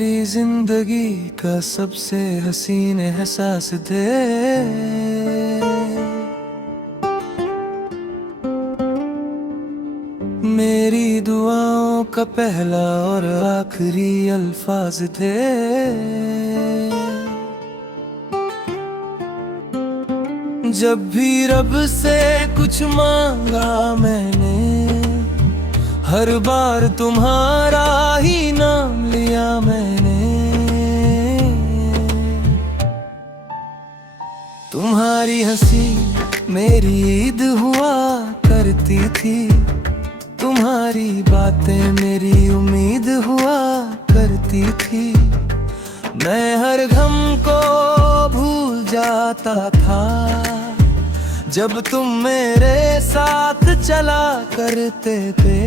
मेरी जिंदगी का सबसे हसीन एहसास दे। मेरी दुआओं का पहला और आखिरी अल्फाज थे। जब भी रब से कुछ मांगा मैंने, हर बार तुम्हारा ही नाम लिया मैंने। तुम्हारी हंसी मेरी ईद हुआ करती थी, तुम्हारी बातें मेरी उम्मीद हुआ करती थी। मैं हर गम को भूल जाता था जब तुम मेरे साथ चला करते थे।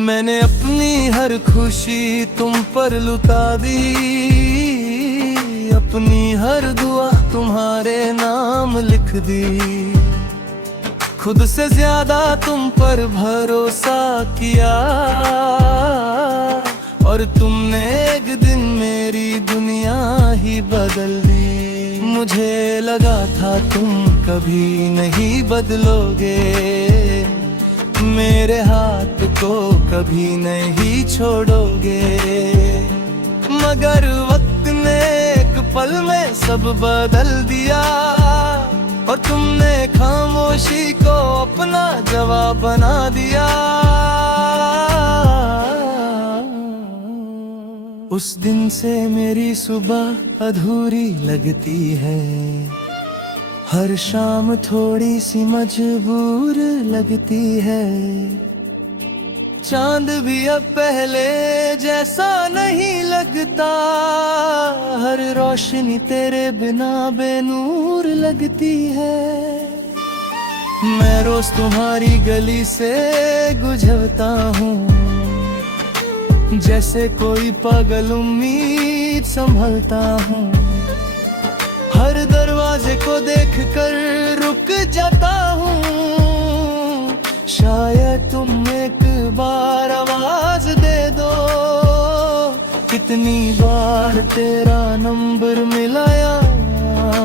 मैंने अपनी हर खुशी तुम पर लुटा दी, अपनी हर दुआ तुम्हारे नाम लिख दी। खुद से ज्यादा तुम पर भरोसा किया और तुमने एक दिन मेरी दुनिया ही बदल दी। मुझे लगा था तुम कभी नहीं बदलोगे, मेरे हाथ को कभी नहीं छोड़ोगे। मगर वक्त ने एक पल में सब बदल दिया और तुमने खामोशी को अपना जवाब बना दिया। उस दिन से मेरी सुबह अधूरी लगती है, हर शाम थोड़ी सी मजबूर लगती है। चांद भी अब पहले जैसा नहीं लगता, हर रोशनी तेरे बिना बेनूर लगती है। मैं रोज तुम्हारी गली से गुजरता हूँ, जैसे कोई पागल उम्मीद संभलता हूँ। हर दरवाजे को देखकर रुक जाता हूँ, शायद तुम एक बार आवाज दे दो। कितनी बार तेरा नंबर मिलाया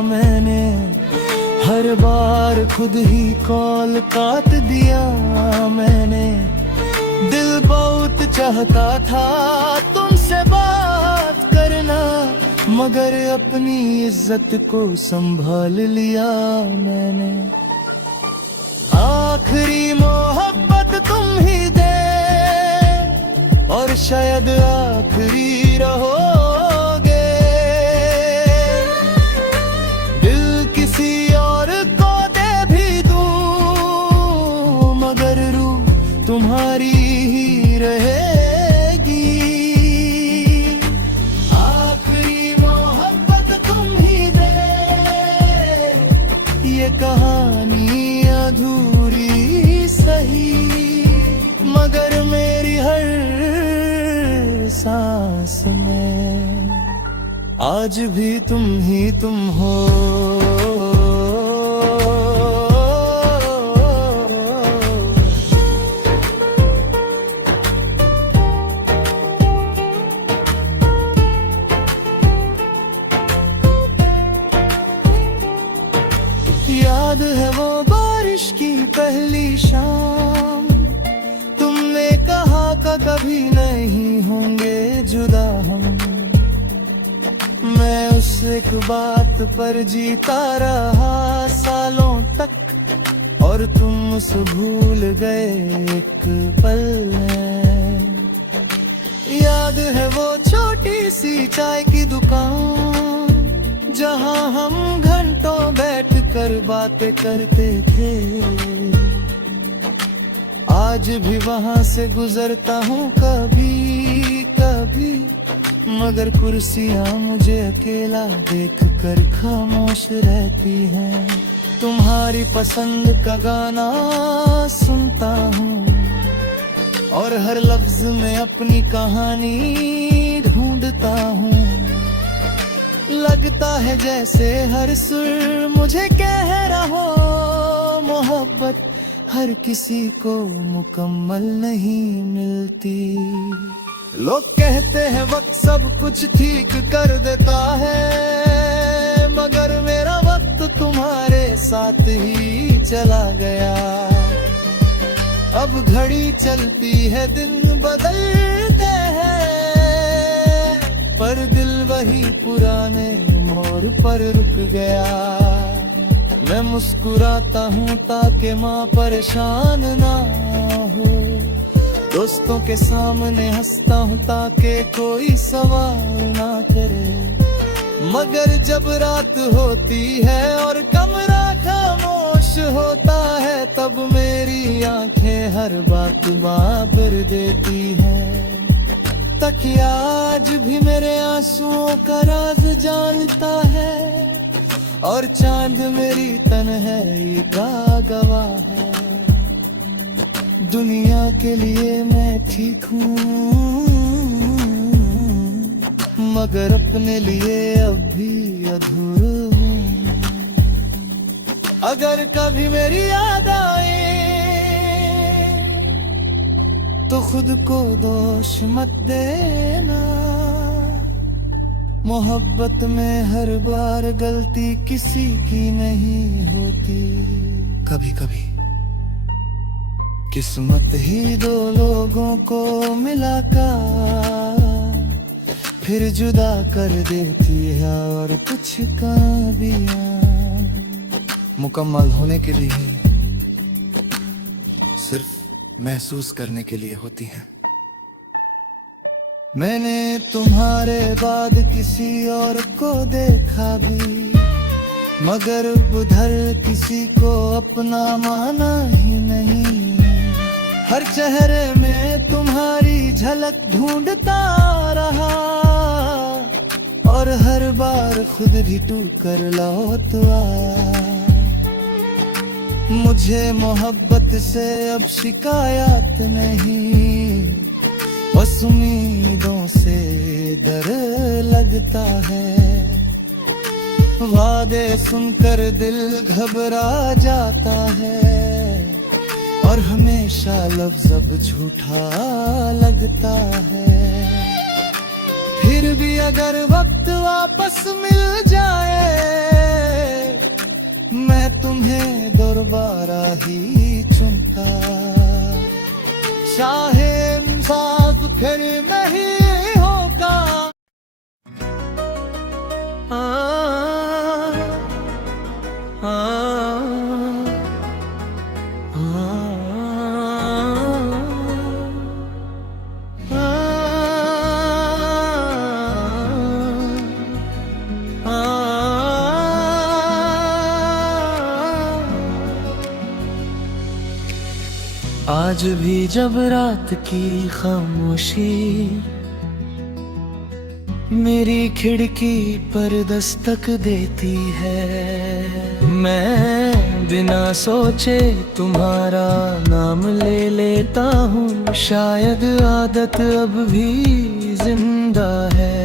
मैंने, हर बार खुद ही कॉल काट दिया मैंने। दिल बहुत चाहता था तुमसे बात करना, मगर अपनी इज्जत को संभाल लिया मैंने। आखिरी मोहब्बत तुम ही दे और शायद आखिरी रहोगे। दिल किसी और को दे भी दूं, मगर रूह तुम्हारी ही रहेगी। आखिरी मोहब्बत तुम ही दे, ये कहानी अधूरी सही, मगर मेरी हर सांस में आज भी तुम ही तुम हो। याद है वो बारिश की पहली शाम, तुमने कहा कभी नहीं होंगे जुदा हम। मैं उस एक बात पर जीता रहा सालों तक और तुम उस भूल गए एक पल में। याद है वो छोटी सी चाय की दुकान, जहां हम घंटों बैठ कर बातें करते थे। आज भी वहां से गुजरता हूँ कभी कभी, मगर कुर्सियां मुझे अकेला देखकर खामोश रहती हैं। तुम्हारी पसंद का गाना सुनता हूँ और हर लफ्ज में अपनी कहानी ढूंढता हूँ। लगता है जैसे हर सुर मुझे कह रहा हो, मोहब्बत हर किसी को मुकम्मल नहीं मिलती। लोग कहते हैं वक्त सब कुछ ठीक कर देता है, मगर मेरा वक्त तुम्हारे साथ ही चला गया। अब घड़ी चलती है, दिन बदलते हैं, पर दिल वही पुराने मोड़ पर रुक गया। मैं मुस्कुराता हूँ ताकि माँ परेशान ना हो, दोस्तों के सामने हंसता हूँ ताकि कोई सवाल ना करे। मगर जब रात होती है और कमरा खामोश होता है, तब मेरी आंखें हर बात बाबर देती है। तकिया आज भी मेरे आंसुओं का राज जानता है, और चांद मेरी तन्हाई का गवाह है। दुनिया के लिए मैं ठीक हूँ, मगर अपने लिए अब भी अधूरा हूँ। अगर कभी मेरी याद आए तो खुद को दोष मत देना। मोहब्बत में हर बार गलती किसी की नहीं होती। कभी कभी किस्मत ही दो लोगों को मिलाकर फिर जुदा कर देती है, और कुछ काबियां मुकम्मल होने के लिए सिर्फ महसूस करने के लिए होती हैं। मैंने तुम्हारे बाद किसी और को देखा भी, मगर उधर किसी को अपना माना ही नहीं। हर चेहरे में तुम्हारी झलक ढूंढता रहा, और हर बार खुद भी टूट कर लौट आया। मुझे मोहब्बत से अब शिकायत नहीं, बस उम्मीदों से डर लगता है। वादे सुनकर दिल घबरा जाता है, और हमेशा लफ्ज़ अब झूठा लगता है। फिर भी अगर वक्त वापस मिल जाए, मैं तुम्हें दोबारा ही चुनता। चाहे इंसाफ फिर नहीं होगा। आज भी जब रात की खामोशी मेरी खिड़की पर दस्तक देती है, मैं बिना सोचे तुम्हारा नाम ले लेता हूँ। शायद आदत अब भी जिंदा है,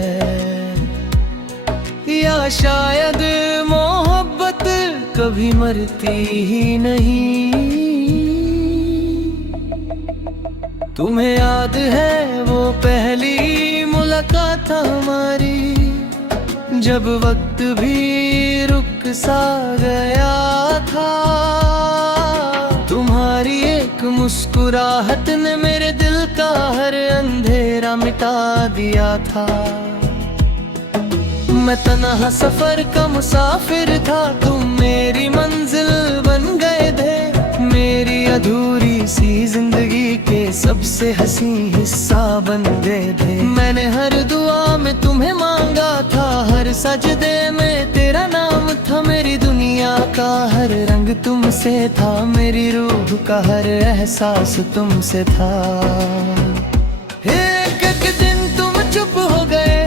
या शायद मोहब्बत कभी मरती ही नहीं। तुम्हें याद है वो पहली मुलाकात हमारी, जब वक्त भी रुक सा गया था। तुम्हारी एक मुस्कुराहट ने मेरे दिल का हर अंधेरा मिटा दिया था। मैं तन्हा सफर का मुसाफिर था, तुम मेरी मंजिल बन गए थे। मेरी अधूरी सी जिंदगी के सबसे हसी हिस्सा बन गए थे। मैंने हर दुआ में तुम्हें मांगा था, हर सजदे में तेरा नाम था। मेरी दुनिया का हर रंग तुमसे था, मेरी रूह का हर एहसास तुमसे था। एक एक दिन तुम चुप हो गए,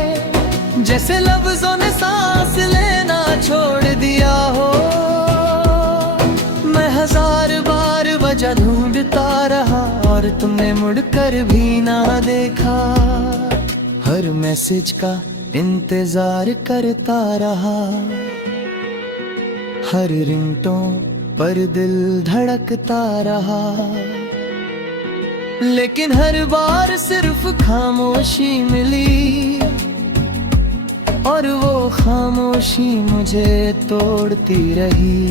जैसे लफ्जों ने सांस लेना छोड़ दिया हो। मैं हजार बार वजह ढूंढता रहा, और तुमने मुड़कर भी ना देखा। हर मैसेज का इंतजार करता रहा, हर रिंगटोन पर दिल धड़कता रहा। लेकिन हर बार सिर्फ खामोशी मिली, और वो खामोशी मुझे तोड़ती रही।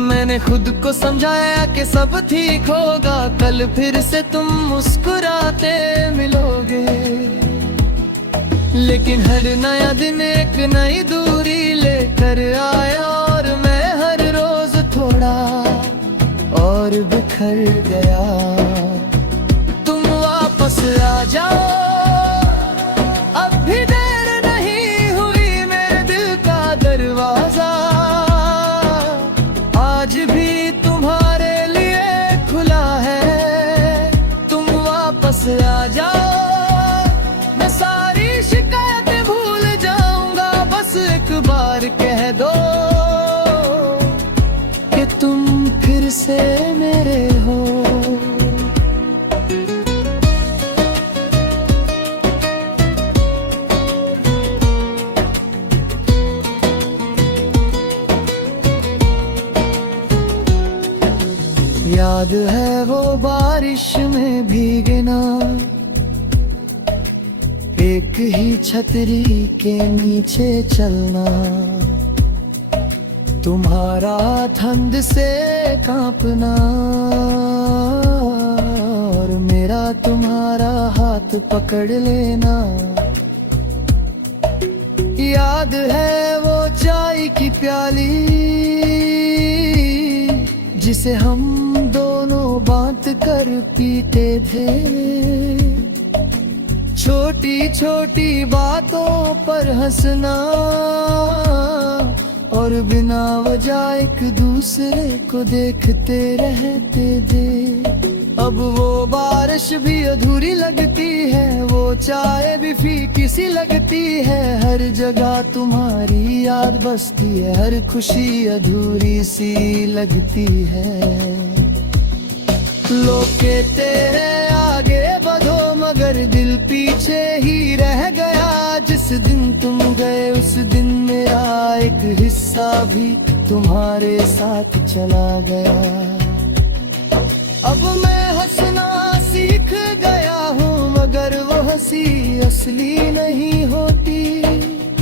मैंने खुद को समझाया कि सब ठीक होगा, कल फिर से तुम मुस्कुराते मिलोगे। लेकिन हर नया दिन एक नई दूरी लेकर आया, और मैं हर रोज थोड़ा और बिखर गया। तुम वापस आ जाओ, अब भी देर नहीं हुई, मेरे दिल का दरवाजा आज भी तुम्हारे लिए खुला है। तुम वापस आ जाओ, मैं सारी शिकायतें भूल जाऊंगा, बस एक बार कह दो कि तुम फिर से मेरे हो। याद है वो बारिश में भीगना, एक ही छतरी के नीचे चलना, तुम्हारा ठंड से कांपना, और मेरा तुम्हारा हाथ पकड़ लेना। याद है वो चाय की प्याली जिसे हम दोनों बांट कर पीते थे। छोटी छोटी बातों पर हंसना, और बिना वजह एक दूसरे को देखते रहते थे। अब वो बारिश भी अधूरी लगती है, वो चाय भी फीकी सी लगती है। हर जगह तुम्हारी याद बसती है, हर खुशी अधूरी सी लगती है। लोग कहते हैं आगे बढ़ो, मगर दिल पीछे ही रह गया। जिस दिन तुम गए उस दिन मेरा एक हिस्सा भी तुम्हारे साथ चला गया। अब मैं हंसना सीख गया हूँ, मगर वो हंसी असली नहीं होती।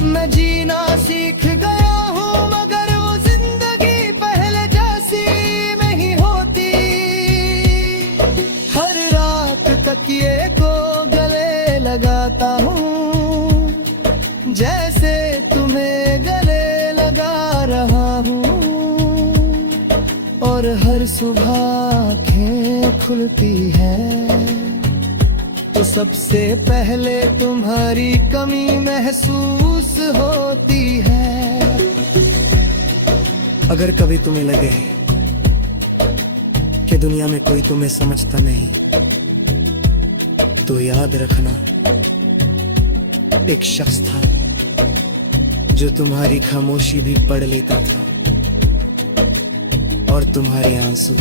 मैं जीना सीख गया हूँ, मगर वो जिंदगी पहले जैसी नहीं होती। हर रात तकिए को गले लगाता हूँ, जैसे तुम्हें गले लगा रहा हूँ। और हर सुबह आँखें खुलती है तो सबसे पहले तुम्हारी कमी महसूस होती है। अगर कभी तुम्हें लगे कि दुनिया में कोई तुम्हें समझता नहीं, तो याद रखना एक शख्स था जो तुम्हारी खामोशी भी पढ़ लेता था और तुम्हारे आंसू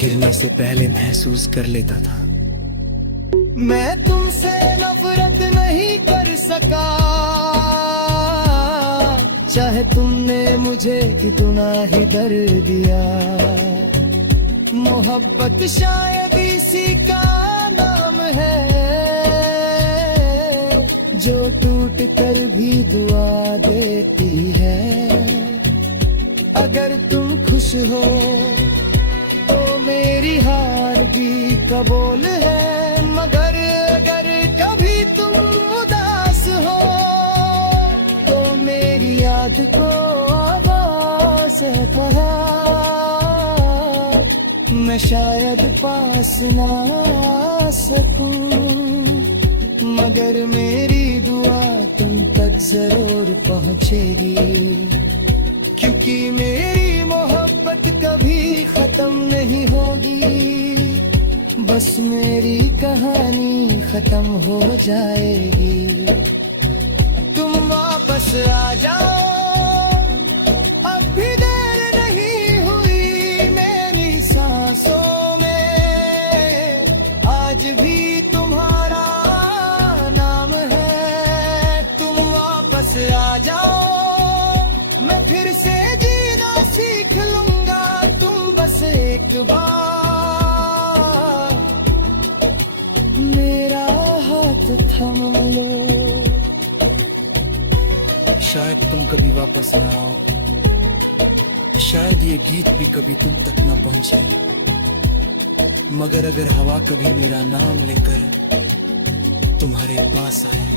गिरने से पहले महसूस कर लेता था। मैं तुमसे नफरत नहीं कर सका, चाहे तुमने मुझे कितना ही दर्द दिया। मोहब्बत शायद इसी का नाम है, जो टूट कर भी दुआ देती है। अगर तुम खुश हो तो मेरी हार भी कबूल है, मगर अगर कभी तुम उदास हो तो मेरी याद को आवाज़ है कहा। मैं शायद पास ना आ सकूं, मगर मेरी दुआ तुम तक जरूर पहुंचेगी, क्योंकि मेरी मोहब्बत कभी खत्म नहीं होगी। बस मेरी कहानी खत्म हो जाएगी। तुम वापस आ जाओ, अब भी देर नहीं हुई मेरी सांसों में। आज भी तुम्हारा नाम है, तुम वापस आ जाओ, मैं फिर बार मेरा हाथ थम लो। शायद तुम कभी वापस ना आओ, शायद ये गीत भी कभी तुम तक ना पहुंचे, मगर अगर हवा कभी मेरा नाम लेकर तुम्हारे पास आए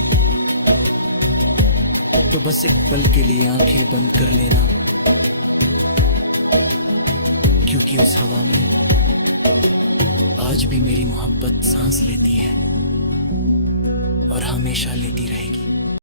तो बस एक पल के लिए आंखें बंद कर लेना, क्योंकि उस हवा में आज भी मेरी मोहब्बत सांस लेती है और हमेशा लेती रहेगी।